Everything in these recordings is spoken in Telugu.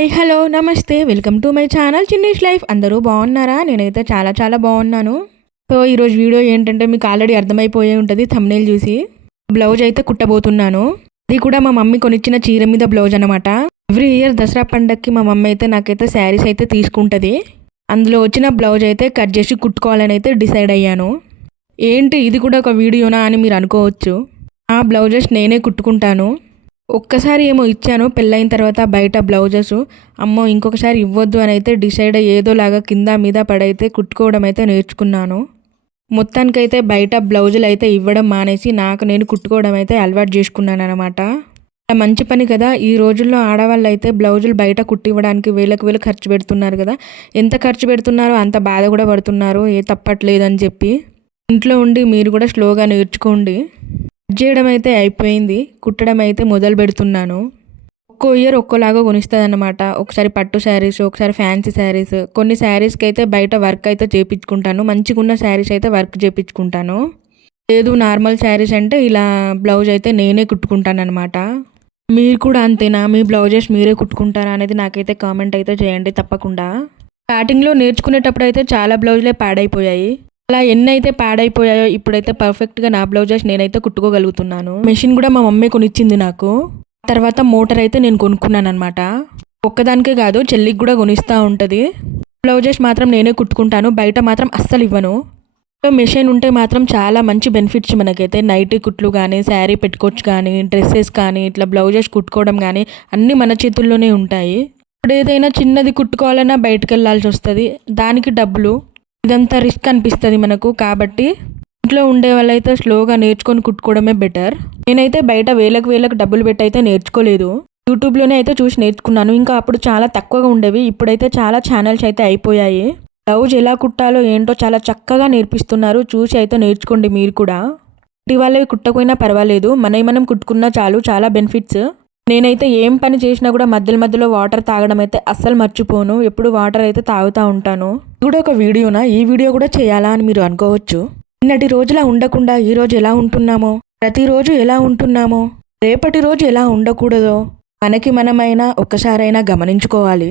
హాయ్ హలో నమస్తే. Welcome to my channel Chinni's life. అందరూ బాగున్నారా? నేనైతే చాలా చాలా బాగున్నాను. సో ఈరోజు వీడియో ఏంటంటే మీకు ఆల్రెడీ అర్థమైపోయే ఉంటుంది థమ్నేల్ చూసి. బ్లౌజ్ అయితే కుట్టబోతున్నాను. ఇది కూడా మా మమ్మీ కొనిచ్చిన చీర మీద బ్లౌజ్ అనమాట ఎవ్రీ ఇయర్ దసరా పండగకి మా మమ్మీ అయితే నాకైతే శారీస్ అయితే తీసుకుంటుంది. అందులో వచ్చిన బ్లౌజ్ అయితే కట్ చేసి కుట్టుకోవాలని అయితే డిసైడ్ అయ్యాను. ఏంటి? ఇది కూడా ఒక వీడియోనా అని మీరు అనుకోవచ్చు. ఆ బ్లౌజెస్ నేనే కుట్టుకుంటాను. ఒక్కసారి ఏమో ఇచ్చాను పెళ్ళైన తర్వాత బయట బ్లౌజెస్. అమ్మో ఇంకొకసారి ఇవ్వద్దు అని అయితే డిసైడ్ ఏదోలాగా కింద మీద పడైతే కుట్టుకోవడం అయితే నేర్చుకున్నాను. మొత్తానికైతే బయట బ్లౌజులు అయితే ఇవ్వడం మానేసి నాకు నేను కుట్టుకోవడం అయితే అలవాటు చేసుకున్నాను అనమాట మంచి పని కదా ఈ రోజుల్లో ఆడవాళ్ళు అయితే బ్లౌజులు బయట కుట్టివ్వడానికి వేలకు వేలు ఖర్చు పెడుతున్నారు కదా. ఎంత ఖర్చు పెడుతున్నారో అంత బాధ కూడా పడుతున్నారు ఏ తప్పట్లేదని చెప్పి. ఇంట్లో ఉండి మీరు కూడా స్లోగా నేర్చుకోండి. కట్ చేయడం అయితే అయిపోయింది కుట్టడం అయితే మొదలు పెడుతున్నాను. ఒక్కో ఇయర్ ఒక్కోలాగా కొనిస్తుంది అనమాట ఒకసారి పట్టు శారీస్ ఒకసారి ఫ్యాన్సీ శారీస్. కొన్ని శారీస్కి అయితే బయట వర్క్ అయితే చేపించుకుంటాను మంచిగా ఉన్న శారీస్ అయితే వర్క్ చేపించుకుంటాను లేదు నార్మల్ శారీస్ అంటే ఇలా బ్లౌజ్ అయితే నేనే కుట్టుకుంటాను అనమాట మీరు కూడా అంతేనా? మీ బ్లౌజెస్ మీరే కుట్టుకుంటారా అనేది నాకైతే కామెంట్ అయితే చేయండి తప్పకుండా. స్టార్టింగ్లో నేర్చుకునేటప్పుడు అయితే చాలా బ్లౌజులే పాడైపోయాయి. అలా ఎన్నైతే పాడైపోయాయో ఇప్పుడైతే పర్ఫెక్ట్గా నా బ్లౌజెస్ నేనైతే కుట్టుకోగలుగుతున్నాను. మెషిన్ కూడా మా మమ్మీ కొనిచ్చింది నాకు. తర్వాత మోటార్ అయితే నేను కొనుక్కున్నాను అనమాట ఒక్కదానికే కాదు చెల్లికి కూడా కొనిస్తూ ఉంటుంది. బ్లౌజెస్ మాత్రం నేనే కుట్టుకుంటాను బయట మాత్రం అస్సలు ఇవ్వను. మెషిన్ ఉంటే మాత్రం చాలా మంచి బెనిఫిట్స్ మనకైతే. నైట్ కుట్లు కానీ శారీ పెట్టుకోవచ్చు కానీ డ్రెస్సెస్ కానీ ఇట్లా బ్లౌజెస్ కుట్టుకోవడం కానీ అన్నీ మన చేతుల్లోనే ఉంటాయి. ఇప్పుడు ఏదైనా చిన్నది కుట్టుకోవాలన్నా బయటకు వెళ్ళాల్సి వస్తుంది. దానికి డబ్బులు. ఇదంతా రిస్క్ అనిపిస్తుంది మనకు కాబట్టి ఇంట్లో ఉండే వాళ్ళైతే స్లోగా నేర్చుకొని కుట్టుకోవడమే బెటర్. నేనైతే బయట వేలకు వేలకు డబ్బులు పెట్టి అయితే నేర్చుకోలేదు. యూట్యూబ్లోనే అయితే చూసి నేర్చుకున్నాను. ఇంకా అప్పుడు చాలా తక్కువగా ఉండేవి ఇప్పుడైతే చాలా ఛానల్స్ అయితే అయిపోయాయి. బ్లౌజ్ ఎలా కుట్టాలో ఏంటో చాలా చక్కగా నేర్పిస్తున్నారు. చూసి అయితే నేర్చుకోండి మీరు కూడా. ఇటీవాళ్ళవి కుట్టకపోయినా పర్వాలేదు. మనవి మనం కుట్టుకున్నా చాలు చాలా బెనిఫిట్స్. నేనైతే ఏం పని చేసినా కూడా మధ్యలో మధ్యలో వాటర్ తాగడం అయితే అస్సలు మర్చిపోను. ఎప్పుడు వాటర్ అయితే తాగుతూ ఉంటాను. కూడా ఒక వీడియోనా? ఈ వీడియో కూడా చేయాలా అని మీరు అనుకోవచ్చు. నిన్నటి రోజులా ఉండకుండా ఈ రోజు ఎలా ఉంటున్నామో? ప్రతిరోజు ఎలా ఉంటున్నామో? రేపటి రోజు ఎలా ఉండకూడదో? మనకి మనమైనా ఒక్కసారైనా గమనించుకోవాలి.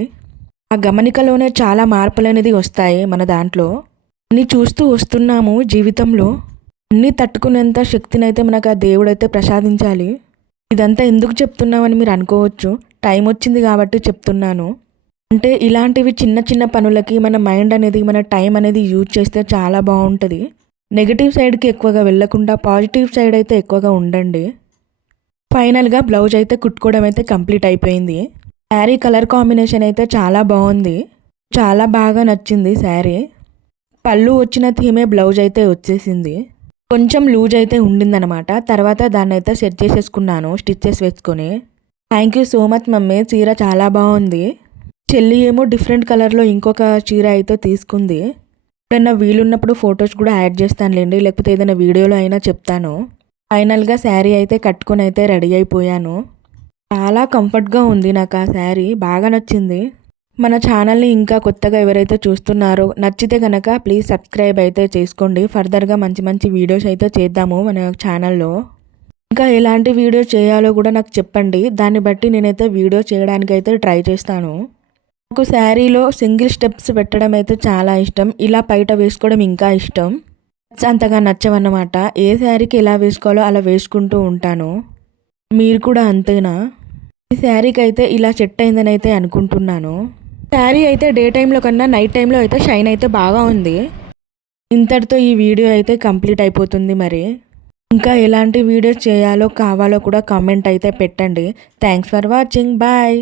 ఆ గమనికలోనే చాలా మార్పులు అనేది వస్తాయి మన దాంట్లో. అన్ని చూస్తూ వస్తున్నాము జీవితంలో. అన్నీ తట్టుకునేంత శక్తినైతే మనకు ఆ దేవుడైతే ప్రసాదించాలి. ఇదంతా ఎందుకు చెప్తున్నామని మీరు అనుకోవచ్చు. టైం వచ్చింది కాబట్టి చెప్తున్నాను. అంటే ఇలాంటివి చిన్న చిన్న పనులకి మన మైండ్ అనేది మన టైం అనేది యూజ్ చేస్తే చాలా బాగుంటుంది. నెగిటివ్ సైడ్కి ఎక్కువగా వెళ్ళకుండా పాజిటివ్ సైడ్ అయితే ఎక్కువగా ఉండండి. ఫైనల్గా బ్లౌజ్ అయితే కుట్టుకోవడం అయితే కంప్లీట్ అయిపోయింది. శారీ కలర్ కాంబినేషన్ అయితే చాలా బాగుంది. చాలా బాగా నచ్చింది శారీ. పళ్ళు వచ్చిన థీమే బ్లౌజ్ అయితే వచ్చేసింది. కొంచెం లూజ్ అయితే ఉండిందనమాట తర్వాత దాన్ని అయితే సెట్ చేసేసుకున్నాను స్టిచ్చెస్ వేసుకొని. Thank you so much mummy చీర చాలా బాగుంది. చెల్లి ఏమో డిఫరెంట్ కలర్లో ఇంకొక చీర అయితే తీసుకుంది. ఎప్పుడైనా వీలున్నప్పుడు ఫొటోస్ కూడా యాడ్ చేస్తానులేండి లేకపోతే ఏదైనా వీడియోలో అయినా చెప్తాను. ఫైనల్గా శారీ అయితే కట్టుకొని అయితే రెడీ అయిపోయాను. చాలా కంఫర్ట్గా ఉంది నాకు ఆ శారీ బాగా నచ్చింది. మన ఛానల్ని ఇంకా కొత్తగా ఎవరైతే చూస్తున్నారో నచ్చితే కనుక ప్లీజ్ సబ్స్క్రైబ్ అయితే చేసుకోండి. ఫర్దర్గా మంచి మంచి వీడియోస్ అయితే చేద్దాము మన ఛానల్లో. ఇంకా ఎలాంటి వీడియో చేయాలో కూడా నాకు చెప్పండి. దాన్ని బట్టి నేనైతే వీడియో చేయడానికి అయితే ట్రై చేస్తాను. నాకు శారీలో సింగిల్ స్టెప్స్ పెట్టడం అయితే చాలా ఇష్టం. ఇలా బయట వేసుకోవడం ఇంకా ఇష్టం. అంతగా నచ్చవన్నమాట. ఏ శారీకి ఎలా వేసుకోవాలో అలా వేసుకుంటూ ఉంటాను. మీరు కూడా అంతేనా? ఈ శారీకి అయితే ఇలా సెట్ అయిందని అయితే అనుకుంటున్నాను. శారీ అయితే డే టైంలో కన్నా నైట్ టైంలో అయితే షైన్ అయితే బాగా ఉంది. ఇంతటితో ఈ వీడియో అయితే కంప్లీట్ అయిపోతుంది మరి. ఇంకా ఎలాంటి వీడియోస్ చేయాలో కావాలో కూడా కామెంట్ అయితే పెట్టండి. Thanks for watching. బాయ్.